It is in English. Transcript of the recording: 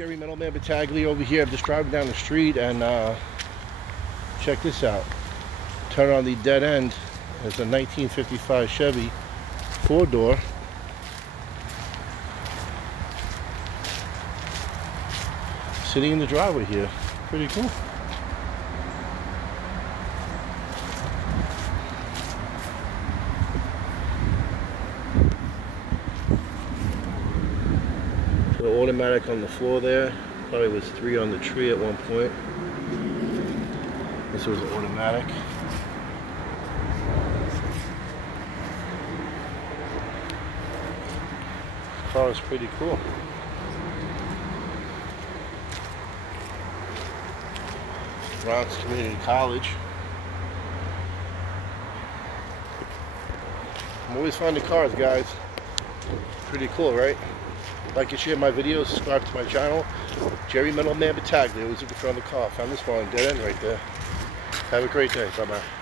Jerry Middleman Battaglia over here. I'm just driving down the street and check this out. Turn on the dead end. It's a 1955 Chevy 4-door. Sitting in the driveway here. Pretty cool. The automatic on the floor there. Probably was 3 on the tree at one point. This was an automatic. This car is pretty cool. Bronx Community College. I'm always finding cars, guys. Pretty cool, right? Like and share my videos, subscribe to my channel. Jerry Middleman Battaglia was looking for the car. Found this one on dead end right there. Have a great day. Bye-bye.